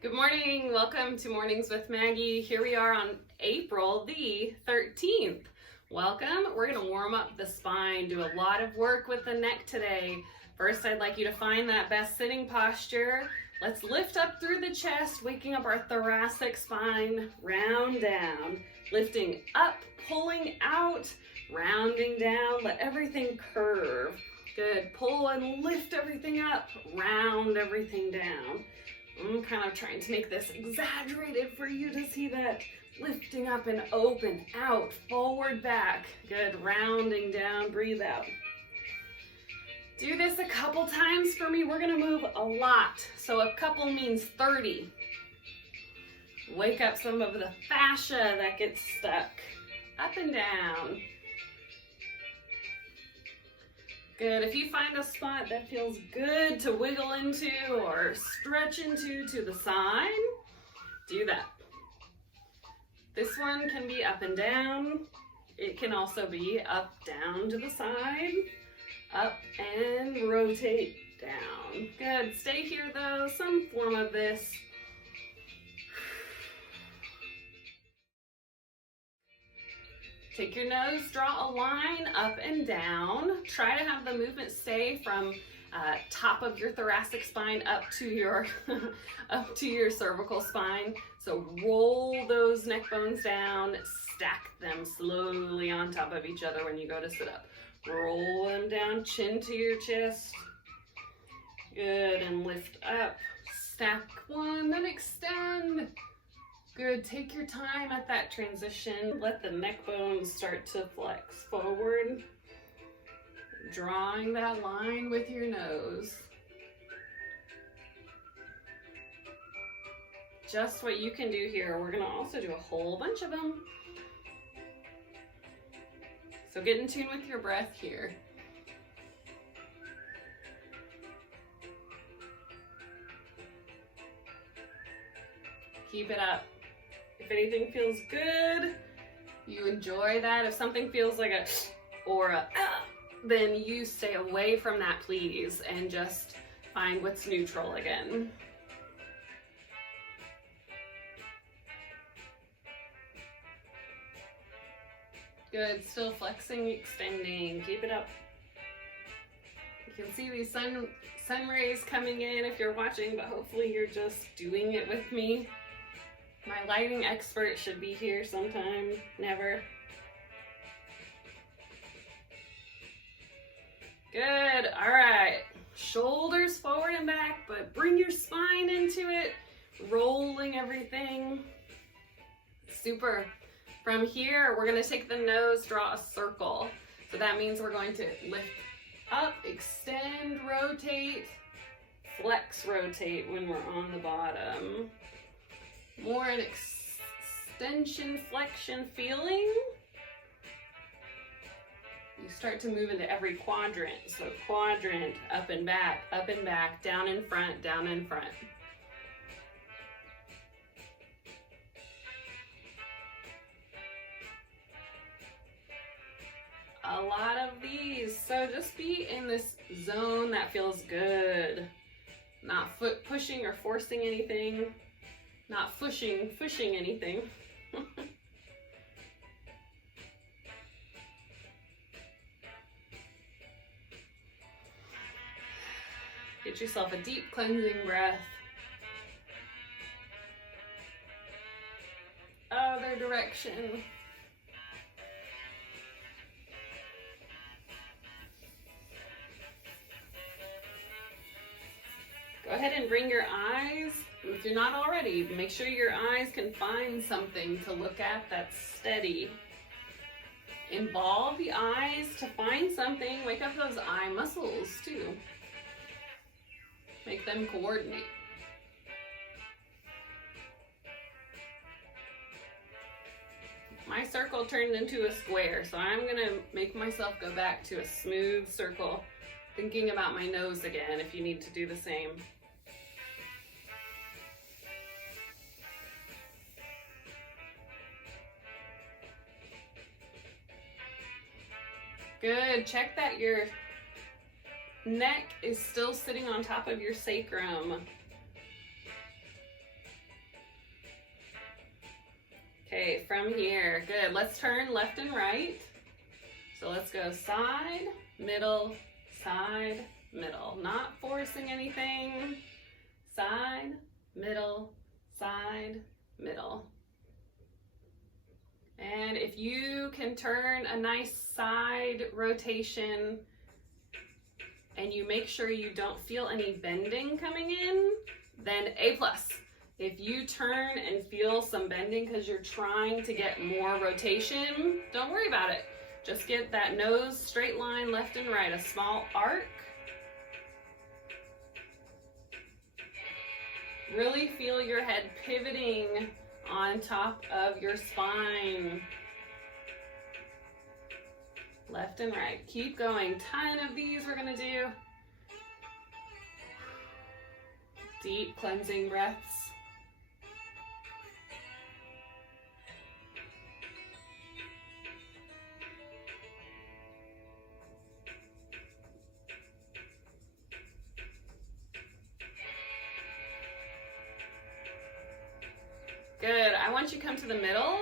Good morning. Welcome to Mornings with Maggie. Here we are on April the 13th. Welcome. We're going to warm up the spine, do a lot of work with the neck today. First, I'd like you to find that best sitting posture. Let's lift up through the chest, waking up our thoracic spine, round down, lifting up, pulling out, rounding down, let everything curve. Good. Pull and lift everything up, round everything down. I'm kind of trying to make this exaggerated for you to see that. Lifting up and open, out, forward, back. Good, rounding down, breathe out. Do this a couple times for me. We're gonna move a lot. So a couple means 30. Wake up some of the fascia that gets stuck. Up and down. Good. If you find a spot that feels good to wiggle into or stretch into to the side, do that. This one can be up and down. It can also be up, down to the side, up and rotate down. Good. Stay here though, some form of this. Take your nose, draw a line up and down. Try to have the movement stay from top of your thoracic spine up to your cervical spine. So roll those neck bones down, stack them slowly on top of each other when you go to sit up. Roll them down, chin to your chest. Good, and lift up. Stack one, then extend. Good, take your time at that transition. Let the neck bones start to flex forward. Drawing that line with your nose. Just what you can do here. We're gonna also do a whole bunch of them. So get in tune with your breath here. Keep it up. If anything feels good, you enjoy that. If something feels like a or a then you stay away from that, please, and just find what's neutral again. Good, still flexing, extending, keep it up. You can see these sun rays coming in if you're watching, but hopefully you're just doing it with me. My lighting expert should be here sometime, never. Good, all right. Shoulders forward and back, but bring your spine into it, rolling everything. Super. From here, we're gonna take the nose, draw a circle. So that means we're going to lift up, extend, rotate, flex, rotate when we're on the bottom. More an extension, flexion feeling. You start to move into every quadrant. So quadrant, up and back, down in front, down in front. A lot of these. So just be in this zone that feels good. Not foot pushing or forcing anything. Not pushing anything. Get yourself a deep cleansing breath. Other direction. Go ahead and bring your eyes, if you're not already, make sure your eyes can find something to look at that's steady. Involve the eyes to find something. Wake up those eye muscles too. Make them coordinate. My circle turned into a square, so I'm gonna make myself go back to a smooth circle, thinking about my nose again if you need to do the same. Good, check that your neck is still sitting on top of your sacrum. Okay, from here, good. Let's turn left and right. So let's go side, middle, not forcing anything. Side, middle, side, middle. And if you can turn a nice side rotation and you make sure you don't feel any bending coming in, then A+. If you turn and feel some bending because you're trying to get more rotation, don't worry about it. Just get that nose straight line left and right, a small arc. Really feel your head pivoting on top of your spine. Left and right. Keep going. 10 of these we're gonna do. Deep cleansing breaths. Good. I want you to come to the middle,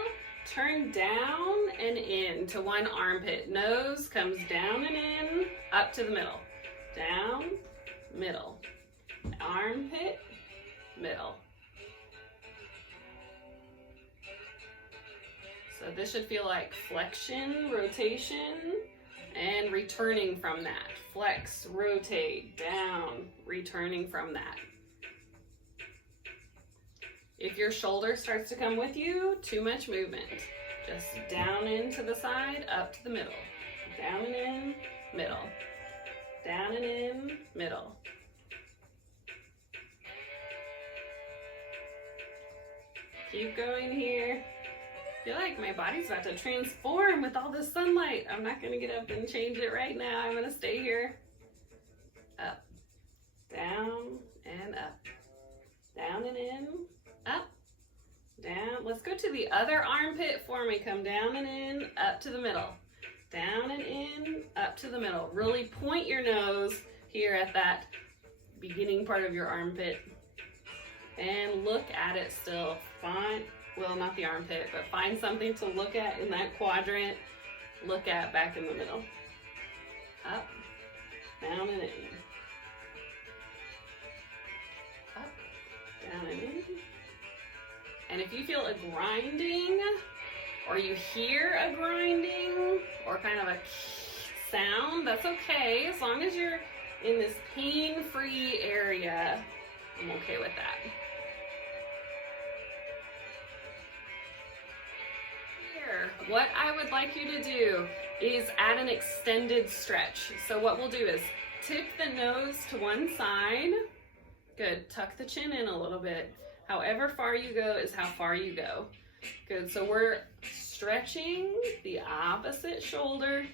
turn down and in to one armpit. Nose comes down and in, up to the middle. Down, middle. Armpit, middle. So this should feel like flexion, rotation, and returning from that. Flex, rotate, down, returning from that. If your shoulder starts to come with you, too much movement. Just down into the side, up to the middle. Down and in, middle. Down and in, middle. Keep going here. I feel like my body's about to transform with all this sunlight. I'm not gonna get up and change it right now. I'm gonna stay here. Up, down, and up. Down and in. Up, down. Let's go to the other armpit for me. Come down and in, up to the middle. Down and in, up to the middle. Really point your nose here at that beginning part of your armpit. And look at it still. Find, well, not the armpit, but find something to look at in that quadrant. Look at back in the middle. Up, down and in. Up, down and in. And if you feel a grinding, or you hear a grinding, or kind of a sound, that's okay. As long as you're in this pain-free area, I'm okay with that. Here, what I would like you to do is add an extended stretch. So what we'll do is tip the nose to one side. Good, tuck the chin in a little bit. However far you go is how far you go. Good, so we're stretching the opposite shoulder.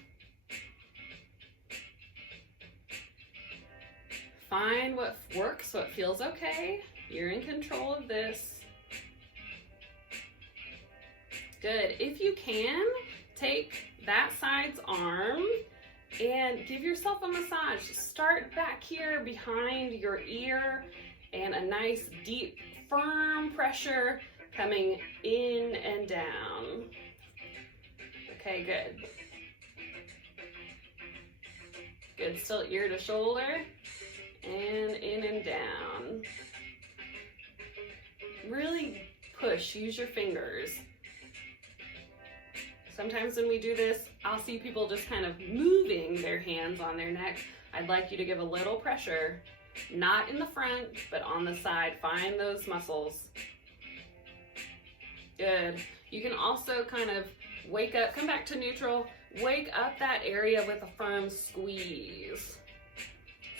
Find what works, what feels okay. You're in control of this. Good, if you can, take that side's arm and give yourself a massage. Start back here behind your ear and a nice deep firm pressure coming in and down. Okay, good. Good, still ear to shoulder and in and down. Really push, use your fingers. Sometimes when we do this, I'll see people just kind of moving their hands on their neck. I'd like you to give a little pressure. Not in the front, but on the side. Find those muscles. Good. You can also kind of wake up, come back to neutral, wake up that area with a firm squeeze.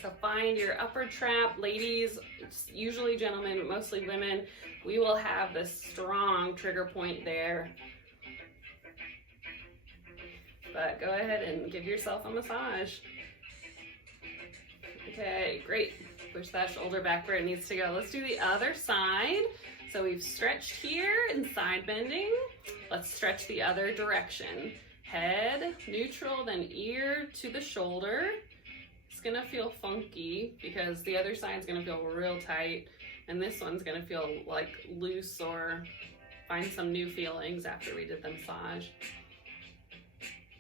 So find your upper trap. Ladies, it's usually gentlemen, but mostly women, we will have this strong trigger point there. But go ahead and give yourself a massage. Okay, great. Push that shoulder back where it needs to go. Let's do the other side. So we've stretched here in side bending. Let's stretch the other direction. Head neutral, then ear to the shoulder. It's gonna feel funky because the other side's gonna feel real tight and this one's gonna feel like loose or Find some new feelings after we did the massage.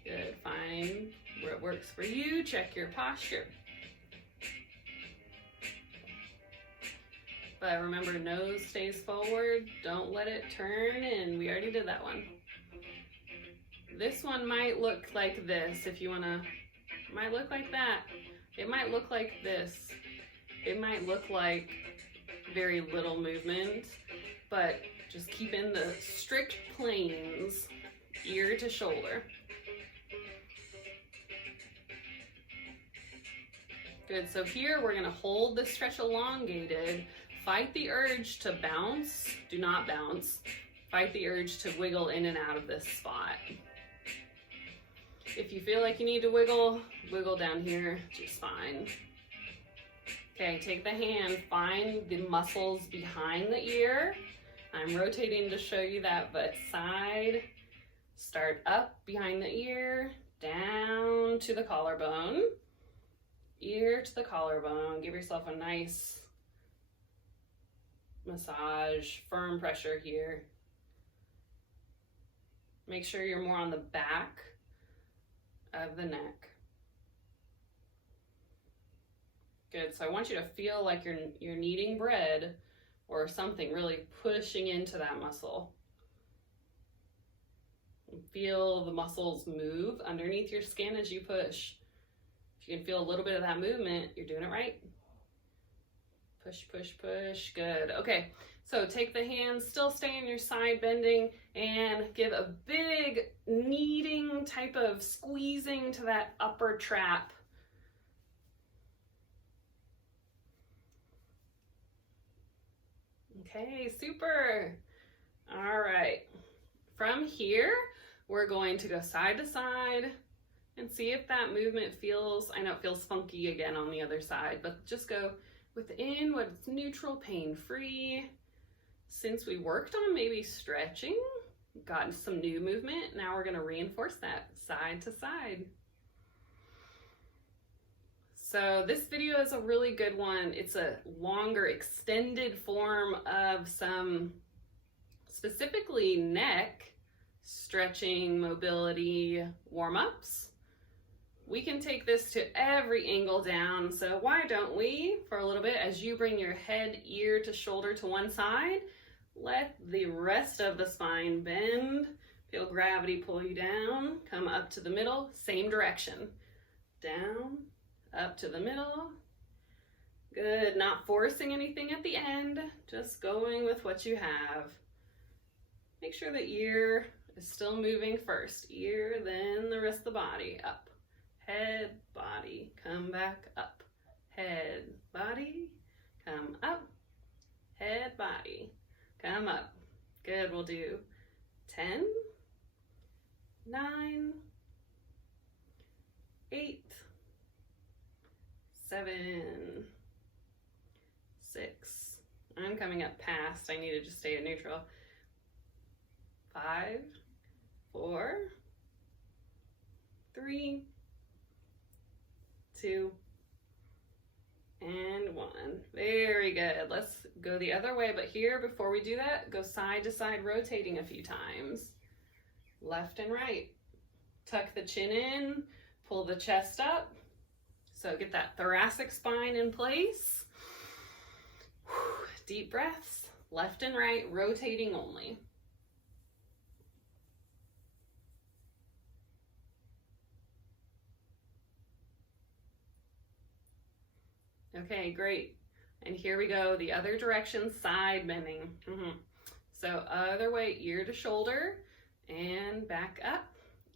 Good, find where it works for you. Check your posture. But remember, nose stays forward. Don't let it turn in. We already did that one. This one might look like this if you wanna, might look like that. It might look like this. It might look like very little movement, but just keep in the strict planes, ear to shoulder. Good, so here we're gonna hold the stretch elongated. Fight the urge to bounce. Do not bounce. Fight the urge to wiggle in and out of this spot. If you feel like you need to wiggle, wiggle down here to your spine. Okay, take the hand, find the muscles behind the ear. I'm rotating to show you that, but side, start up behind the ear, down to the collarbone, ear to the collarbone. Give yourself a nice massage, firm pressure here. Make sure you're more on the back of the neck. Good, so I want you to feel like you're kneading bread or something, really pushing into that muscle. Feel the muscles move underneath your skin as you push. If you can feel a little bit of that movement, you're doing it right. Push, push, push, good. Okay, so take the hands, still stay in your side bending, and give a big kneading type of squeezing to that upper trap. Okay, super. All right, from here, we're going to go side to side and see if that movement feels, I know it feels funky again on the other side, but just go within what's neutral, pain-free. Since we worked on maybe stretching, gotten some new movement, now we're gonna reinforce that side to side. So this video is a really good one. It's a longer, extended form of some specifically neck stretching, mobility, warm-ups. We can take this to every angle down, so why don't we, for a little bit, as you bring your head, ear to shoulder to one side, let the rest of the spine bend. Feel gravity pull you down, come up to the middle, same direction. Down, up to the middle. Good, not forcing anything at the end, just going with what you have. Make sure the ear is still moving first. Ear, then the rest of the body, up. Head, body, come back up. Head, body, come up. Head, body, come up. Good, we'll do 10, 9, 8, 7, 6. I'm coming up past. I need to just stay at neutral. 5, 4, 3, 2, and 1. Very good. Let's go the other way, but here, before we do that, go side to side, rotating a few times. Left and right. Tuck the chin in, pull the chest up. So get that thoracic spine in place. Deep breaths, left and right, rotating only. Okay, great. And here we go, the other direction, side bending. So other way, ear to shoulder, and back up,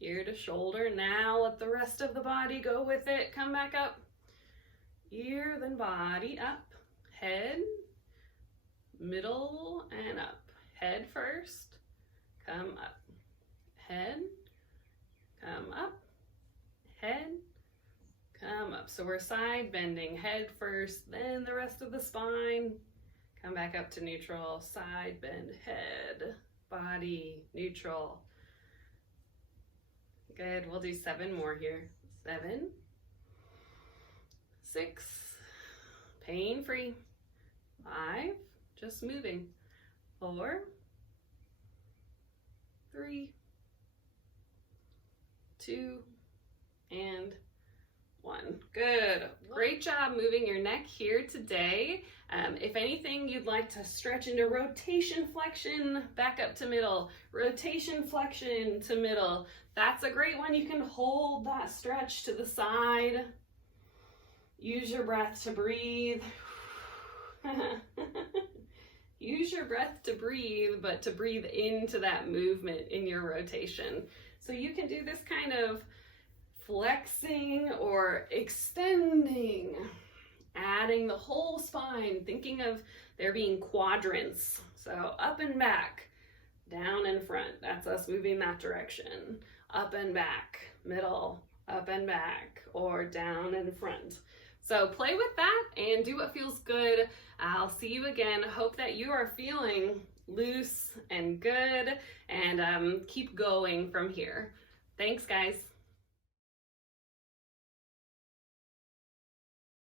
ear to shoulder. Now let the rest of the body go with it. Come back up, ear, then body, up, head, middle, and up. Head first, come up, head, come up, head, come up. So we're side bending, head first, then the rest of the spine. Come back up to neutral, side bend, head, body, neutral. Good, we'll do 7 more here. 7, 6, pain-free. 5, just moving. 4, 3, 2, and 1. Good. Great job moving your neck here today. If anything, you'd like to stretch into rotation flexion, back up to middle, rotation flexion to middle. That's a great one. You can hold that stretch to the side. Use your breath to breathe. Use your breath to breathe, but to breathe into that movement in your rotation. So you can do this kind of flexing or extending, adding the whole spine, thinking of there being quadrants. So up and back, down and front. That's us moving that direction. Up and back, middle, up and back, or down and front. So play with that and do what feels good. I'll see you again. Hope that you are feeling loose and good, and keep going from here. Thanks, guys.